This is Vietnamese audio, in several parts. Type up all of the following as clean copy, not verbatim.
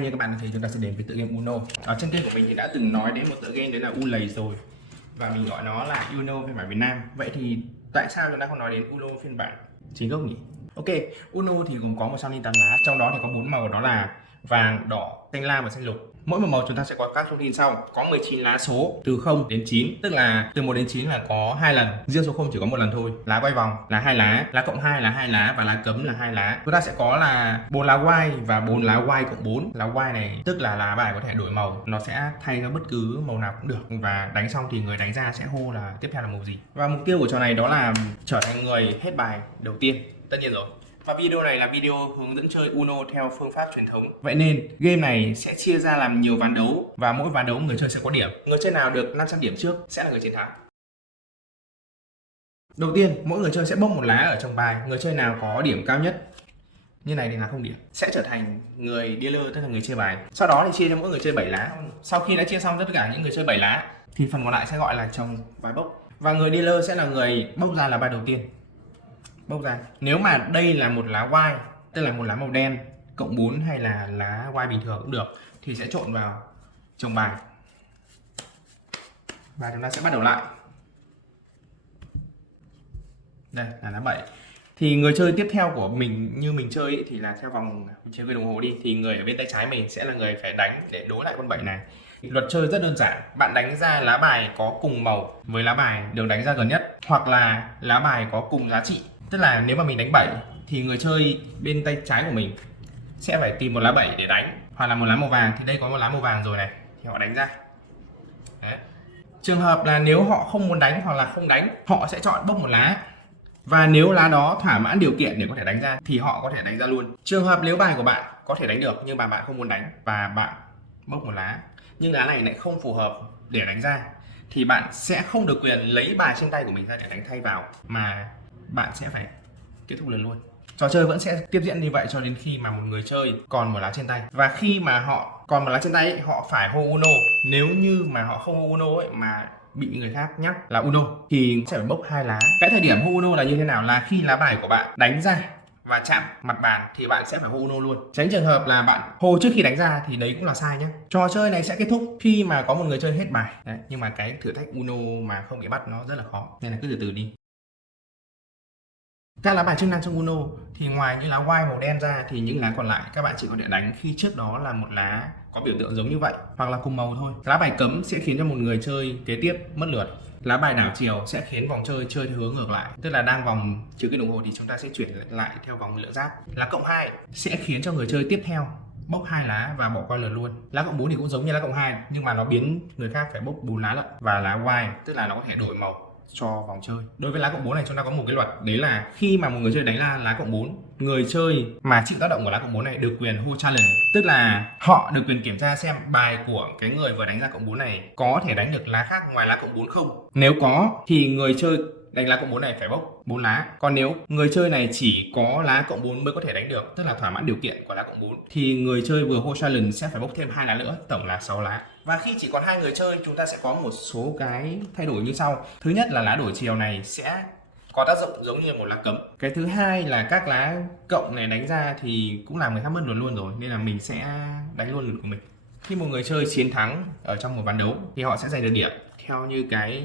nay như các bạn thấy chúng ta sẽ đến với tựa game Uno. Ở trên kênh của mình thì đã từng nói đến một tựa game đấy là Ulay rồi, và mình gọi nó là Uno phiên bản Việt Nam. Vậy thì tại sao chúng ta không nói đến Uno phiên bản chính gốc nhỉ? Ok, Uno thì gồm có 108 lá, trong đó thì có 4 màu, đó là vàng, đỏ, xanh lam và xanh lục. Mỗi một màu chúng ta sẽ có các thông tin sau. Có 19 lá số từ 0 đến 9, tức là từ 1 đến 9 là có 2 lần, riêng số 0 chỉ có 1 lần thôi. Lá quay vòng là 2 lá, lá cộng 2 là 2 lá và lá cấm là 2 lá. Chúng ta sẽ có là 4 lá white và 4 lá white cộng 4. Lá white này tức là lá bài có thể đổi màu, nó sẽ thay ra bất cứ màu nào cũng được, và đánh xong thì người đánh ra sẽ hô là tiếp theo là màu gì. Và mục tiêu của trò này đó là trở thành người hết bài đầu tiên, tất nhiên rồi. Và video này là video hướng dẫn chơi Uno theo phương pháp truyền thống. Vậy nên game này sẽ chia ra làm nhiều ván đấu, và mỗi ván đấu người chơi sẽ có điểm. Người chơi nào được 500 điểm trước sẽ là người chiến thắng. Đầu tiên, mỗi người chơi sẽ bốc một lá ở trong bài. Người chơi nào có điểm cao nhất như này thì là không điểm, sẽ trở thành người dealer, tức là người chơi bài. Sau đó thì chia cho mỗi người chơi 7 lá. Sau khi đã chia xong tất cả những người chơi 7 lá thì phần còn lại sẽ gọi là chồng bài bốc, và người dealer sẽ là người bốc ra lá bài đầu tiên. Bốc ra, nếu mà đây là một lá white, tức là một lá màu đen cộng 4 hay là lá white bình thường cũng được, thì sẽ trộn vào chồng bài và chúng ta sẽ bắt đầu lại. Đây là lá 7. Thì người chơi tiếp theo của mình, như mình chơi ý, thì là theo vòng chơi với đồng hồ đi, thì người ở bên tay trái mình sẽ là người phải đánh để đối lại con 7 này. Luật chơi rất đơn giản, bạn đánh ra lá bài có cùng màu với lá bài được đánh ra gần nhất, hoặc là lá bài có cùng giá trị. Tức là nếu mà mình đánh 7 thì người chơi bên tay trái của mình sẽ phải tìm một lá 7 để đánh, hoặc là một lá màu vàng, thì đây có một lá màu vàng rồi này thì họ đánh ra. Đấy. Trường hợp là nếu họ không muốn đánh hoặc là không đánh, họ sẽ chọn bốc một lá, và nếu lá đó thỏa mãn điều kiện để có thể đánh ra thì họ có thể đánh ra luôn. Trường hợp nếu bài của bạn có thể đánh được nhưng mà bạn không muốn đánh và bạn bốc một lá, nhưng lá này lại không phù hợp để đánh ra, thì bạn sẽ không được quyền lấy bài trên tay của mình ra để đánh thay vào, mà bạn sẽ phải kết thúc lần luôn. Trò chơi vẫn sẽ tiếp diễn như vậy cho đến khi mà một người chơi còn một lá trên tay, và khi mà họ còn một lá trên tay ấy, họ phải hô Uno. Nếu như mà họ không hô Uno ấy, mà bị người khác nhắc là Uno thì sẽ phải bốc 2 lá. Cái thời điểm hô Uno là như thế nào? Là khi lá bài của bạn đánh ra và chạm mặt bàn thì bạn sẽ phải hô Uno luôn. Tránh trường hợp là bạn hô trước khi đánh ra thì đấy cũng là sai nhé. Trò chơi này sẽ kết thúc khi mà có một người chơi hết bài. Đấy, nhưng mà cái thử thách Uno mà không bị bắt nó rất là khó, nên là cứ từ từ đi. Các lá bài chức năng trong Uno thì ngoài những lá white màu đen ra thì những lá còn lại các bạn chỉ có thể đánh khi trước đó là một lá có biểu tượng giống như vậy hoặc là cùng màu thôi. Lá bài cấm sẽ khiến cho một người chơi kế tiếp mất lượt. Lá bài đảo chiều sẽ khiến vòng chơi chơi theo hướng ngược lại, tức là đang vòng trừ cái đồng hồ thì chúng ta sẽ chuyển lại theo vòng lựa giáp. Lá cộng 2 sẽ khiến cho người chơi tiếp theo bốc 2 lá và bỏ qua lượt luôn. Lá cộng 4 thì cũng giống như lá cộng 2 nhưng mà nó biến người khác phải bốc 4 lá lận. Và lá white tức là nó có thể đổi màu cho vòng chơi. Đối với lá cộng 4 này chúng ta có một cái luật, đấy là khi mà một người chơi đánh ra lá cộng 4, người chơi mà chịu tác động của lá cộng 4 này được quyền hô challenge, tức là họ được quyền kiểm tra xem bài của cái người vừa đánh ra cộng 4 này có thể đánh được lá khác ngoài lá cộng 4 không. Nếu có thì người chơi đánh lá cộng 4 này phải bốc 4 lá. Còn nếu người chơi này chỉ có lá cộng 4 mới có thể đánh được, tức là thỏa mãn điều kiện của lá cộng 4, thì người chơi vừa hô challenge sẽ phải bốc thêm 2 lá nữa, tổng là 6 lá. Và khi chỉ còn 2 người chơi, chúng ta sẽ có một số cái thay đổi như sau. Thứ nhất là lá đổi chiều này sẽ có tác dụng giống như một lá cấm. Cái thứ hai là các lá cộng này đánh ra thì cũng làm người khác mất lượt luôn rồi, nên là mình sẽ đánh luôn lượt của mình. Khi một người chơi chiến thắng ở trong một ván đấu thì họ sẽ giành được điểm theo như cái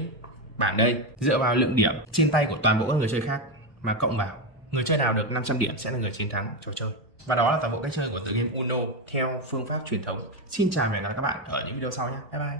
bảng đây, dựa vào lượng điểm trên tay của toàn bộ các người chơi khác mà cộng vào. Người chơi nào được 500 điểm sẽ là người chiến thắng trò chơi. Và đó là toàn bộ cách chơi của tựa game Uno theo phương pháp truyền thống. Xin chào và hẹn gặp lại các bạn ở những video sau nhé. Bye bye.